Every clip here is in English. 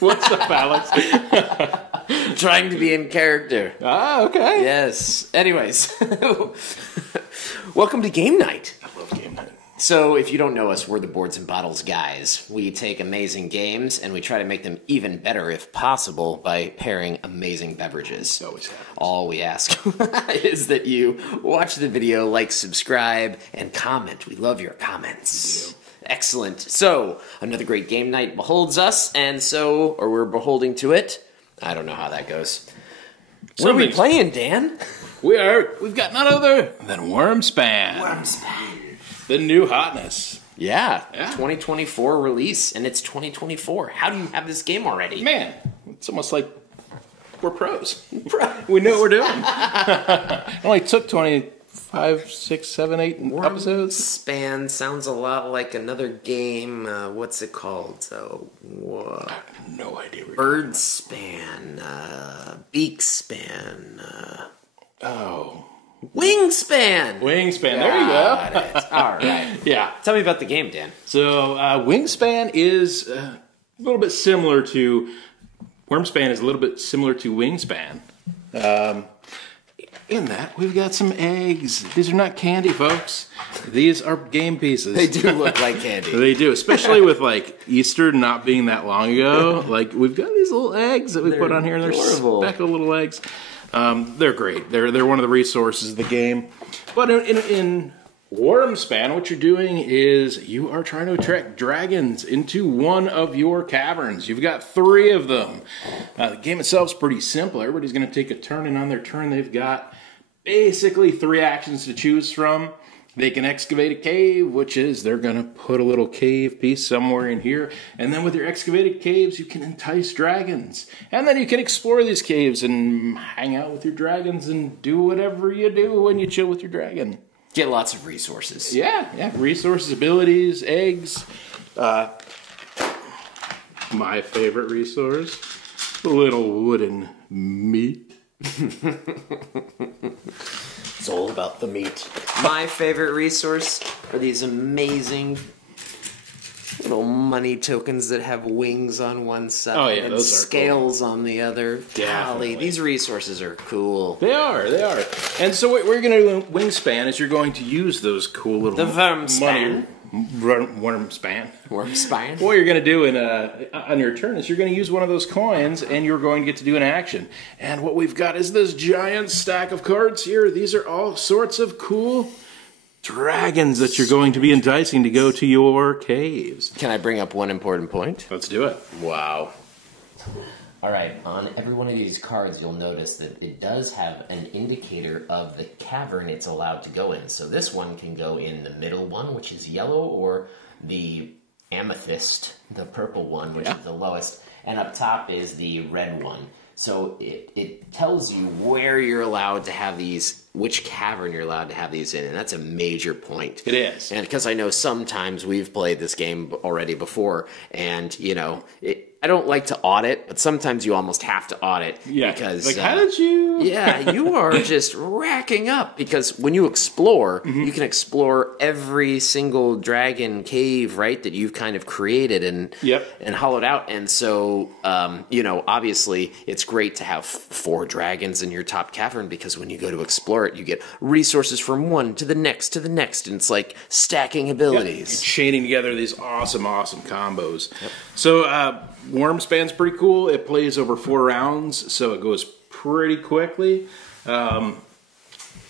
What's up, Alex? Trying to be in character. Ah, okay. Yes. Anyways, welcome to game night. I love game night. So, if you don't know us, we're the Boards and Bottles guys. We take amazing games and we try to make them even better, if possible, by pairing amazing beverages. Always happens. All we ask is that you watch the video, like, subscribe, and comment. We love your comments. Excellent. So, another great game night beholds us, and so, or we're beholding to it. I don't know how that goes. What are we playing, Dan? We've got none other than Wyrmspan. Wyrmspan. The new hotness. Yeah, 2024 release, and it's 2024. How do you have this game already? Man, it's almost like we're pros. We know what we're doing. It only took 25, 6, 7, 8 episodes. Wyrmspan sounds a lot like another game. What's it called? I have no idea. Birdspan, Beakspan, Wingspan! Wingspan, there you go. All right. Yeah. Tell me about the game, Dan. So, Wingspan is a little bit similar to... Wyrmspan is a little bit similar to Wingspan. In that, we've got some eggs. These are not candy, folks. These are game pieces. They do look like candy. They do, especially with, like, Easter not being that long ago. Like, we've got these little eggs that we put on here, and they're speckled little eggs. They're great. They're one of the resources of the game. But in Wyrmspan, what you're doing is you are trying to attract dragons into one of your caverns. You've got 3 of them. The game itself is pretty simple. Everybody's going to take a turn, and on their turn, they've got basically 3 actions to choose from. They can excavate a cave, which is they're going to put a little cave piece somewhere in here. And then with your excavated caves, you can entice dragons. And then you can explore these caves and hang out with your dragons and do whatever you do when you chill with your dragon. Get lots of resources. Yeah. Resources, abilities, eggs. My favorite resource, a little wooden meat. It's all about the meat. My favorite resource are these amazing little money tokens that have wings on one side and scales on the other. Golly, these resources are cool. They are. And so what we're going to do in Wingspan is you're going to use those cool little Wyrmspan. Wyrmspan. Wyrmspan. What you're going to do on your turn is you're going to use one of those coins and you're going to get to do an action. And what we've got is this giant stack of cards here. These are all sorts of cool dragons that you're going to be enticing to go to your caves. Can I bring up one important point? Let's do it. Wow. All right, on every one of these cards, you'll notice that it does have an indicator of the cavern it's allowed to go in. So this one can go in the middle one, which is yellow, or the amethyst, the purple one, which is the lowest. And up top is the red one. So it tells you where you're allowed to have these, which cavern you're allowed to have these in, and that's a major point. It is. And because I know sometimes we've played this game already before, and, you know, I don't like to audit, but sometimes you almost have to audit. Yeah, because, like, how did you... Yeah, you are just racking up, because when you explore, you can explore every single dragon cave, right, that you've kind of created and hollowed out. And so, you know, obviously, it's great to have 4 dragons in your top cavern, because when you go to explore it, you get resources from one to the next, and it's like stacking abilities. You're chaining together these awesome combos. So, Wyrmspan's pretty cool. It plays over 4 rounds, so it goes pretty quickly.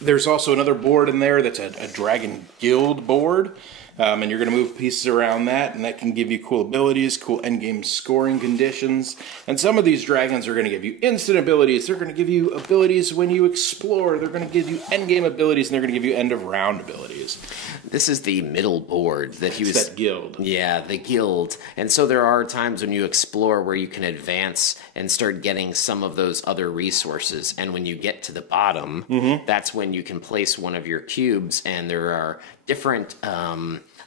There's also another board in there that's a Dragon Guild board. And you're going to move pieces around that, and that can give you cool abilities, cool endgame scoring conditions. And some of these dragons are going to give you instant abilities. They're going to give you abilities when you explore. They're going to give you endgame abilities, and they're going to give you end-of-round abilities. This is the middle board that he was... It's that guild. Yeah, the guild. And so there are times when you explore where you can advance and start getting some of those other resources. And when you get to the bottom, that's when you can place one of your cubes, and there are different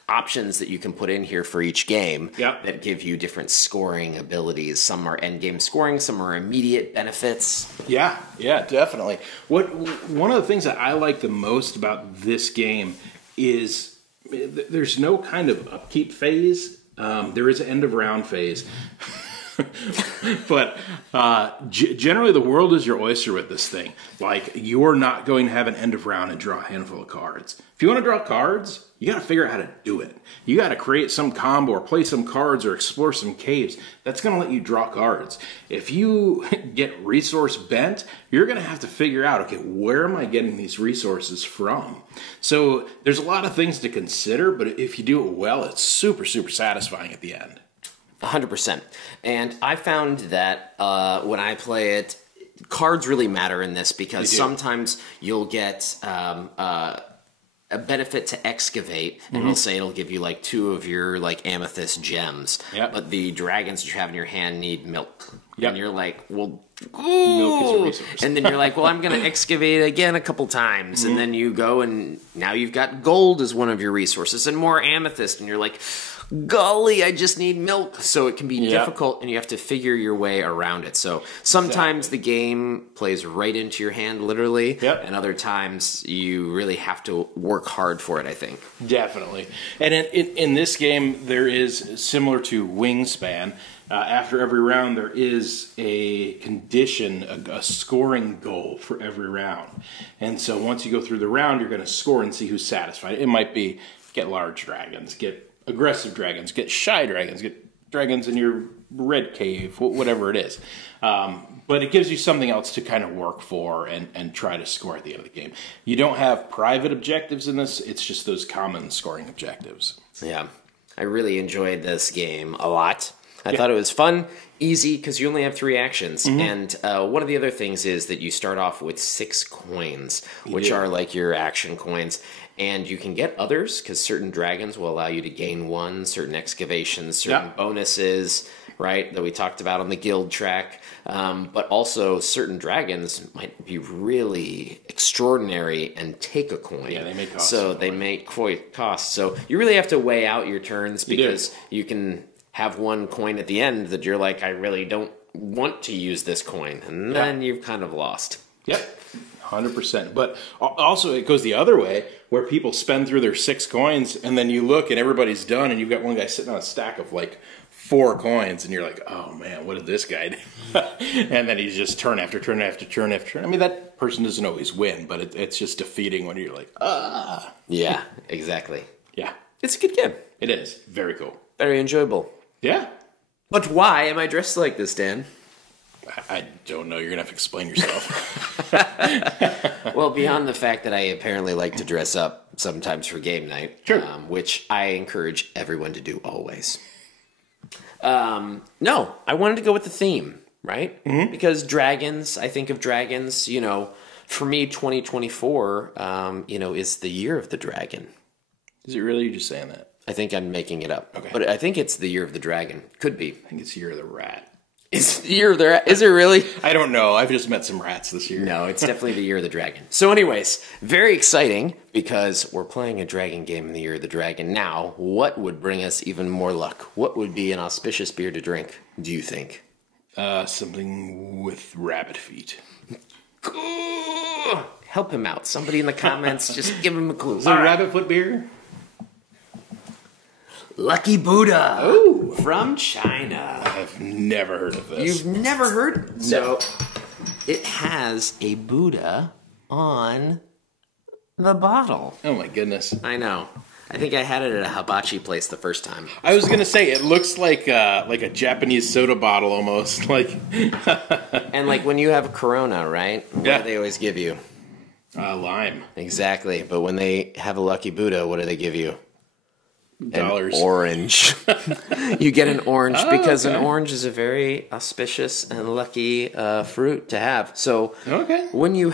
options that you can put in here for each game that give you different scoring abilities. Some are end-game scoring, some are immediate benefits. Yeah, definitely. One of the things that I like the most about this game is there's no kind of upkeep phase. There is an end-of-round phase. But generally, the world is your oyster with this thing. Like, you're not going to have an end of round and draw a handful of cards. If you want to draw cards, you got to figure out how to do it. You got to create some combo or play some cards or explore some caves. That's going to let you draw cards. If you get resource bent, you're going to have to figure out, okay, where am I getting these resources from? So there's a lot of things to consider, but if you do it well, it's super, super satisfying at the end. 100%. And I found that when I play it, cards really matter in this because sometimes you'll get a benefit to excavate, and it'll say it'll give you like 2 of your like amethyst gems. Yep. But the dragons that you have in your hand need milk. Yep. And you're like, well, milk is a resource. And then you're like, well, I'm going to excavate again a couple times. And then you go and now you've got gold as one of your resources and more amethyst. And you're like, golly, I just need milk. So it can be difficult, and you have to figure your way around it. So sometimes the game plays right into your hand, literally, and other times you really have to work hard for it, I think. Definitely. And in this game, there is, similar to Wyrmspan, after every round, there is a condition, a scoring goal for every round. And so once you go through the round, you're going to score and see who's satisfied. It might be get large dragons, get aggressive dragons, get shy dragons, get dragons in your red cave, whatever it is. But it gives you something else to kind of work for and try to score at the end of the game. You don't have private objectives in this. It's just those common scoring objectives. Yeah. I really enjoyed this game a lot. I thought it was fun, easy, because you only have 3 actions. And one of the other things is that you start off with 6 coins, which are like your action coins. And you can get others, because certain dragons will allow you to gain 1, certain excavations, certain bonuses, right, that we talked about on the guild track. But also certain dragons might be really extraordinary and take a coin. Yeah, they may cost. So they may cost. So you really have to weigh out your turns, because you can have 1 coin at the end that you're like, I really don't want to use this coin. And then you've kind of lost. Yep. 100%. But also it goes the other way, where people spend through their 6 coins, and then you look and everybody's done, and you've got one guy sitting on a stack of like 4 coins, and you're like, oh man, what did this guy do? And then he's just turn after turn after turn after turn. I mean, that person doesn't always win, but it's just defeating when you're like, ah. Yeah, exactly. Yeah. It's a good game. It is. Very cool. Very enjoyable. Yeah. But why am I dressed like this, Dan? I don't know. You're going to have to explain yourself. Well, beyond the fact that I apparently like to dress up sometimes for game night, which I encourage everyone to do always. No, I wanted to go with the theme, right? Because dragons, I think of dragons, you know, for me, 2024, you know, is the year of the dragon. Is it really? You're just saying that? I think I'm making it up. Okay. But I think it's the year of the dragon. Could be. I think it's the year of the rat. It's the year of the rat. Is it really? I don't know. I've just met some rats this year. No, it's definitely the year of the dragon. So anyways, very exciting because we're playing a dragon game in the year of the dragon. Now, what would bring us even more luck? What would be an auspicious beer to drink, do you think? Something with rabbit feet. Help him out. Somebody in the comments, just give him a clue. Is it a rabbit foot beer? Lucky Buddha. Oh, from China. I've never heard of this. You've never heard? So, it has a Buddha on the bottle. Oh my goodness. I know. I think I had it at a hibachi place the first time. I was gonna say it looks like a Japanese soda bottle almost, like. And like when you have a Corona, right? What do they always give you? Lime. Exactly. But when they have a Lucky Buddha, what do they give you? $. An orange. You get an orange because an orange is a very auspicious and lucky fruit to have. So when you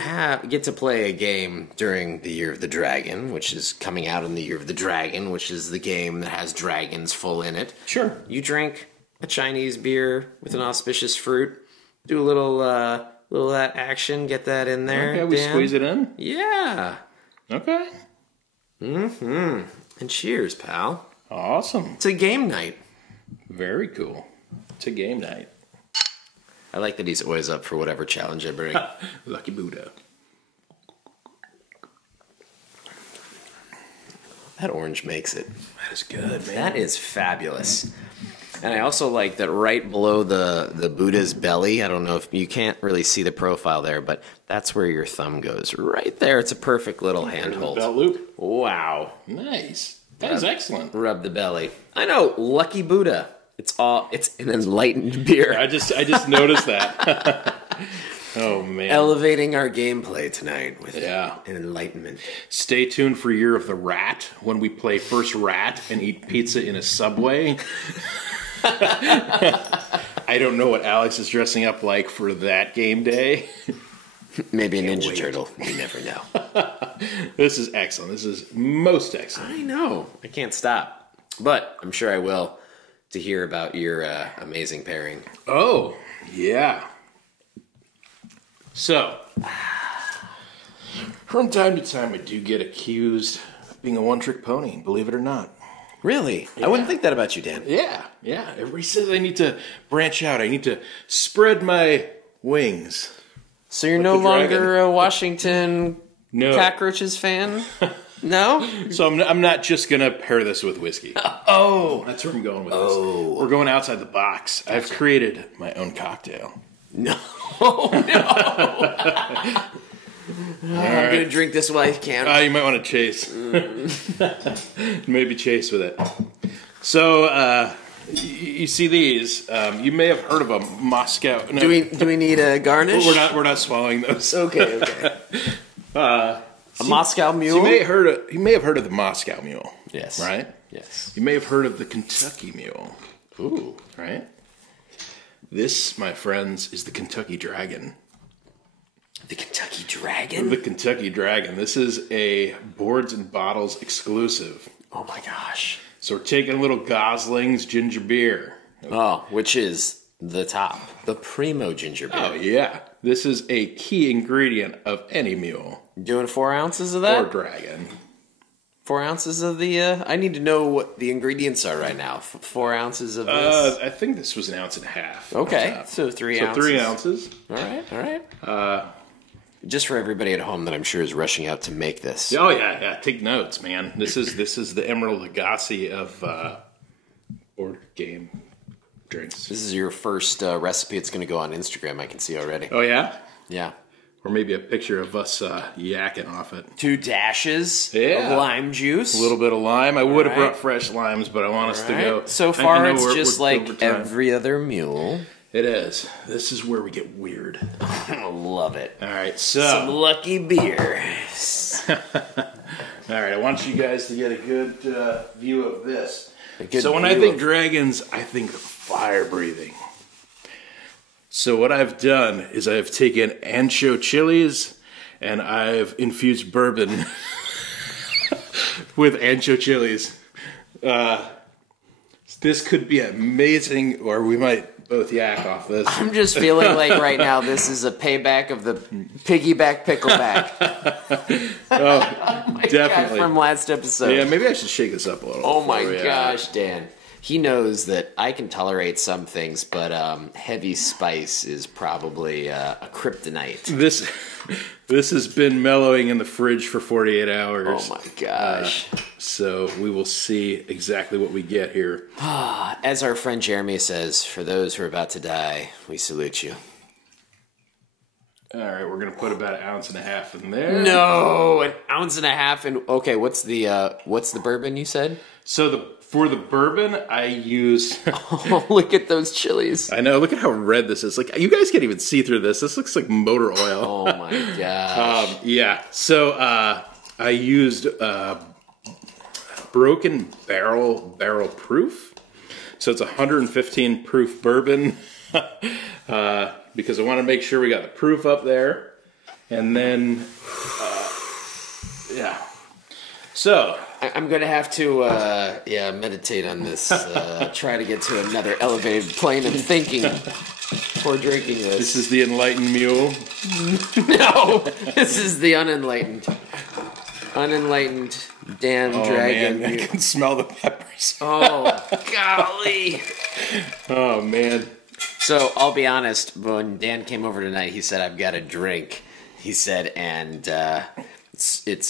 get to play a game during the Year of the Dragon, which is coming out in the Year of the Dragon, which is the game that has dragons full in it. Sure. You drink a Chinese beer with an auspicious fruit. Do a little of that action. Get that in there. Okay, we squeeze it in? Yeah. Okay. Mm-hmm. And cheers, pal. Awesome. It's a game night. Very cool. It's a game night. I like that he's always up for whatever challenge I bring. Lucky Buddha. That orange makes it. That is good, man. That is fabulous. And I also like that right below the Buddha's belly. I don't know if you can't really see the profile there, but that's where your thumb goes. Right there. It's a perfect little handhold. Belt loop. Wow. Nice. That is excellent. Rub the belly. I know. Lucky Buddha. It's an enlightened beer. I just noticed that. Oh, man. Elevating our gameplay tonight with an enlightenment. Stay tuned for Year of the Rat when we play First Rat and eat pizza in a Subway. I don't know what Alex is dressing up like for that game day. Maybe a Ninja Turtle. You never know. This is excellent. This is most excellent. I know. I can't stop. But I'm sure I will to hear about your amazing pairing. Oh, yeah. So, from time to time, I do get accused of being a one-trick pony, believe it or not. Really? Yeah. I wouldn't think that about you, Dan. Yeah. Everybody says I need to branch out. I need to spread my wings. So you're no longer a Washington Cockroaches fan? No? So I'm not just going to pair this with whiskey. Oh. That's where I'm going with this. We're going outside the box. Gotcha. I've created my own cocktail. No. I'm going to drink this while I can. You might want to chase. Maybe chase with it. So, you see these. You may have heard of a Moscow. No. Do we need a garnish? We're not swallowing those. Okay. A Moscow Mule? So you may have heard of the Moscow Mule. Yes. Right? Yes. You may have heard of the Kentucky Mule. Ooh. Right? This, my friends, is the Kentucky Dragon. The Kentucky Dragon? The Kentucky Dragon. This is a Boards and Bottles exclusive. Oh my gosh. So we're taking a little Gosling's ginger beer. Oh, which is the top. The primo ginger beer. Oh, yeah. This is a key ingredient of any mule. Doing 4 ounces of that? Or dragon. 4 ounces of the, I need to know what the ingredients are right now. 4 ounces of this? I think this was 1.5 ounces. Okay, so 3 ounces. 3 ounces. All right. Just for everybody at home that I'm sure is rushing out to make this. Oh, yeah. Take notes, man. This is the Emerald Lagasse of board game drinks. This is your first recipe. It's going to go on Instagram, I can see already. Oh, yeah? Yeah. Or maybe a picture of us yakking off it. 2 dashes of lime juice. A little bit of lime. I would have brought fresh limes, but I want us to go. So far, it's just like every other mule. It is. This is where we get weird. I love it. All right, so. Some lucky beer. All right, I want you guys to get a good view of this. So when I think dragons, I think fire breathing. So what I've done is I've taken ancho chilies and I've infused bourbon with ancho chilies. This could be amazing, or we might both yak off this. I'm just feeling like right now this is a payback of the piggyback pickleback. Oh my God, definitely. from last episode. Yeah, maybe I should shake this up a little. Oh my gosh, Dan. He knows that I can tolerate some things, but heavy spice is probably a kryptonite. This has been mellowing in the fridge for 48 hours. Oh my gosh. So we will see exactly what we get here. As our friend Jeremy says, for those who are about to die, we salute you. All right, we're going to put about 1.5 ounces in there. No, 1.5 ounces in. Okay, what's the bourbon you said? So for the bourbon, I use... Oh, look at those chilies. I know, look at how red this is. Like, you guys can't even see through this. This looks like motor oil. Oh my gosh. Yeah, so I used Broken Barrel proof. So it's 115 proof bourbon. Because I want to make sure we got the proof up there. And then, yeah. So... I'm going to have to, meditate on this. Try to get to another elevated plane of thinking before drinking this. This is the enlightened mule. No, this is the unenlightened. Unenlightened Dan Dragon. Man, I can smell the peppers. Oh, golly. Oh, man. So, I'll be honest, when Dan came over tonight, he said, I've got a drink. He said, and...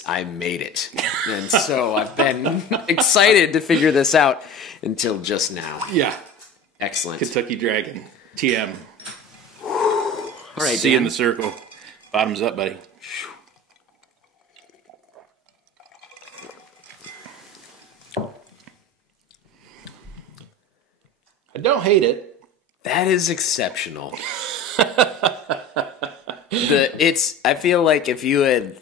I made it. And so I've been excited to figure this out until just now. Yeah. Excellent. Kentucky Dragon. TM. All right, See Dan. you in the circle. Bottoms up, buddy. I don't hate it. That is exceptional. I feel like if you had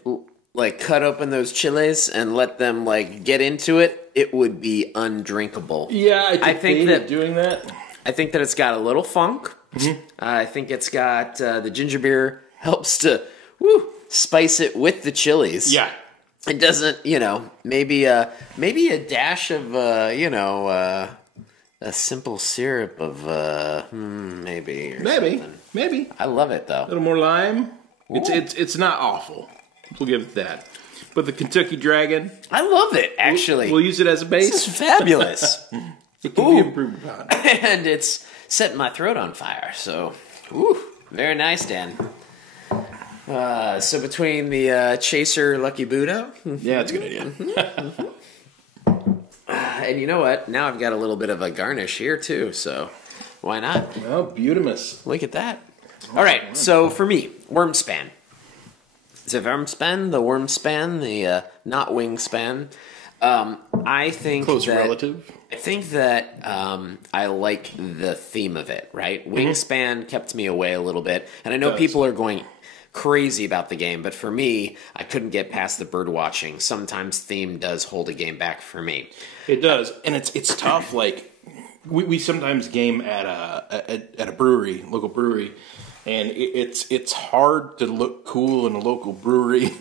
like cut open those chiles and let them like get into it, it would be undrinkable. Yeah, I think that doing that. I think that it's got a little funk. Mm-hmm. I think it's got the ginger beer helps to spice it with the chilies. Yeah. It doesn't, maybe a dash of a simple syrup of maybe. Maybe. I love it though. A little more lime. It's not awful. We'll give it that. But the Kentucky Dragon, I love it. Actually, we'll use it as a base. This is fabulous. It can be improved upon, and it's setting my throat on fire. So, very nice, Dan. So between the Chaser Lucky Buddha, yeah, that's a good idea. And you know what? Now I've got a little bit of a garnish here too. So why not? Well, beautimous. Look at that. All right. So for me, Wyrmspan. Is it Wyrmspan? The Wyrmspan, the not Wingspan. I think close relative. I think that I like the theme of it. Right, Wingspan kept me away a little bit, and I know people are going crazy about the game, but for me, I couldn't get past the bird watching. Sometimes theme does hold a game back for me. It does, and it's tough. Like we sometimes game at a brewery, local brewery, and it's hard to look cool in a local brewery,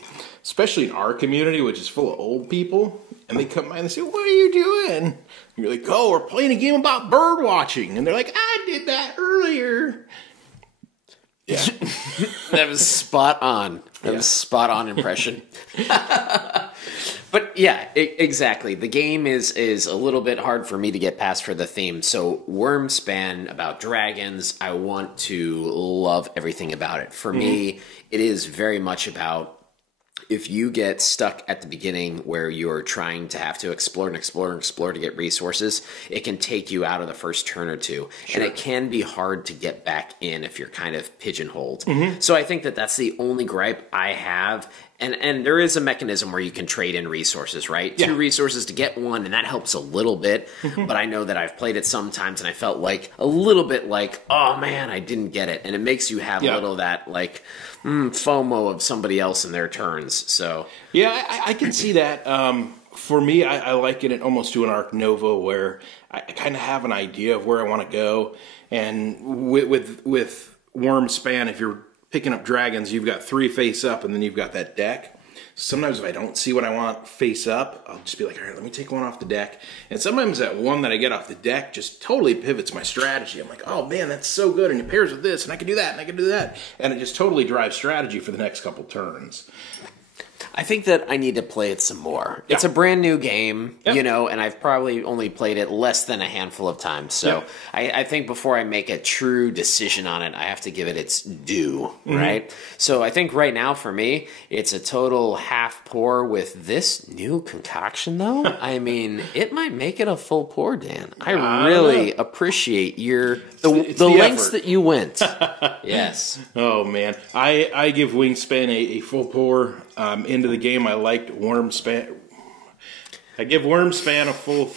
especially in our community, which is full of old people. And they come by and they say, "What are you doing?" And you're like, "Oh, we're playing a game about bird watching." And they're like, "I did that earlier." Yeah. That was spot on. That was spot on impression. But yeah, exactly. The game is a little bit hard for me to get past for the theme. So Wyrmspan, about dragons, I want to love everything about it. For me, it is very much about, if you get stuck at the beginning where you're trying to have to explore and explore and explore to get resources, it can take you out of the first turn or two. Sure. And it can be hard to get back in if you're kind of pigeonholed. So I think that that's the only gripe I have. And there is a mechanism where you can trade in resources, right? Yeah. 2 resources to get 1, and that helps a little bit. But I know that I've played it sometimes, and I felt like a little bit like, oh man, I didn't get it. And it makes you have a little of that like FOMO of somebody else in their turns. So yeah, I can see that. For me, I liken it almost to an Arc Nova, where I kind of have an idea of where I want to go. And with Wyrmspan, if you're picking up dragons, you've got 3 face up, and then you've got that deck. Sometimes if I don't see what I want face up, I'll just be like, all right, let me take one off the deck. And sometimes that one that I get off the deck just totally pivots my strategy. I'm like, oh man, that's so good, and it pairs with this, and I can do that, and I can do that. And it just totally drives strategy for the next couple turns. I think that I need to play it some more. Yeah. It's a brand new game, and I've probably only played it less than a handful of times. So I think before I make a true decision on it, I have to give it its due, right? So I think right now for me, it's a total half pour with this new concoction, though. I mean, it might make it a full pour, Dan. I really appreciate the lengths that you went. Yes. Oh, man. I give Wingspan a full pour. Into the game, I liked Wyrmspan. I give Wyrmspan a full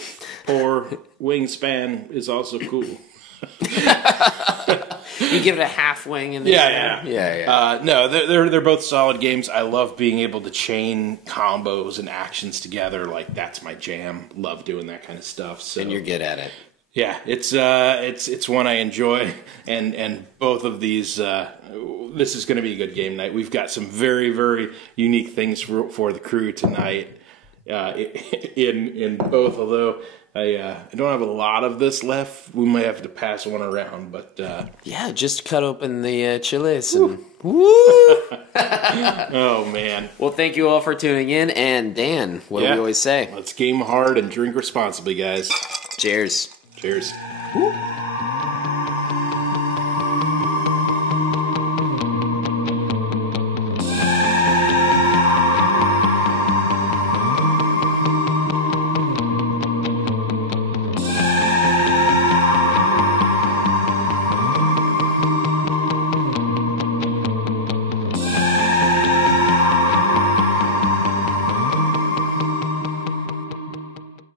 pour. Wingspan is also cool. You give it a half wing in the yeah. No, they're both solid games. I love being able to chain combos and actions together. Like, that's my jam. Love doing that kind of stuff. So. And you're good at it. Yeah, it's one I enjoy, and both of these. This is going to be a good game night. We've got some very, very unique things for the crew tonight. In both, although I don't have a lot of this left, we might have to pass one around. But yeah, just cut open the chiles and oh man! Well, thank you all for tuning in, and Dan, what do we always say? Let's game hard and drink responsibly, guys. Cheers. Cheers. Woo.